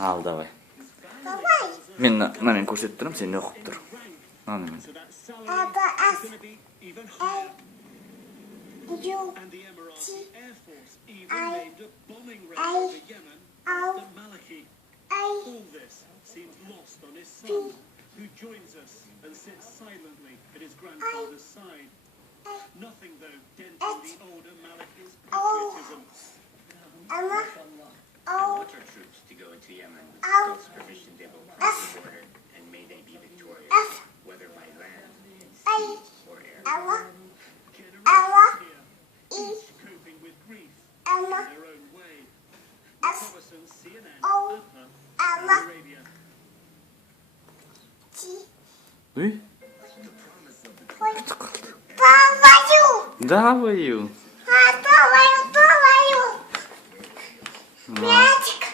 Ал, давай. Давай. Мен көрсетіп тұрмын, сен оқып тұр. Мен. Это С. Ю. Ти. Ай. Ай. Ау. Ай. Пи. Who joins us and sits silently at his grandfather's side. Nothing, though, dented the older Malachi's patriotism. Ама. I Ау. want our troops to go into Yemen with the supervision they will cross the border, and may they be victorious, F. whether by land, Ай. or air. Ама. Ама. И. Coping with grief Ама. in their own way. С. Thomason, CNN, Ау. Ама. Arabia. Ти. Ой, Даваю. давай. Даваю. Мячик.